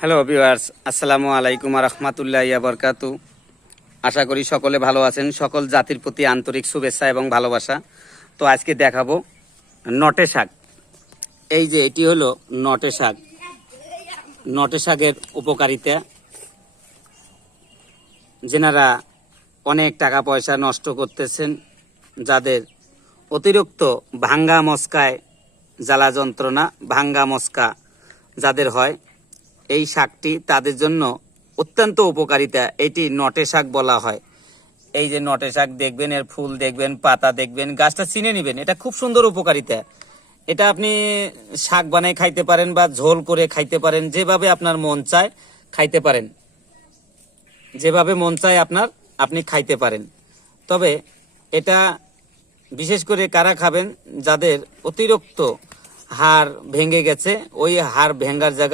Hello viewers, আসসালামু আলাইকুম রহমতুল্লাহি ওয়া বারাকাতু। আশা করি সকলে ভালো আছেন। সকল জাতির প্রতি আন্তরিক শুভেচ্ছা এবং ভালোবাসা। তো আজকে দেখাবো নটে শাক। এই যে এটি হলো নটে শাক। নটে শাকের উপকারিতা, যেনারা অনেক টাকা পয়সা নষ্ট করতেছেন, যাদের অতিরিক্ত ভাঙ্গা মস্কায় জ্বালা যন্ত্রণা, ভাঙ্গা মস্কা যাদের হয়, এই শাকটি তাদের জন্য অত্যন্ত উপকারিতা। এটি নটে শাক বলা হয়। এই যে নটে শাক দেখবেন, এর ফুল দেখবেন, পাতা দেখবেন, গাছটা চিনে নেবেন। এটা খুব সুন্দর উপকারিতা। এটা আপনি শাক বানাই খাইতে পারেন বা ঝোল করে খাইতে পারেন, যেভাবে আপনার মন চায় খাইতে পারেন। যেভাবে মন চায় আপনি খাইতে পারেন। তবে এটা বিশেষ করে কারা খাবেন? যাদের অতিরিক্ত হাড় ভেঙে গেছে, ওই হাড় ভেঙার জায়গা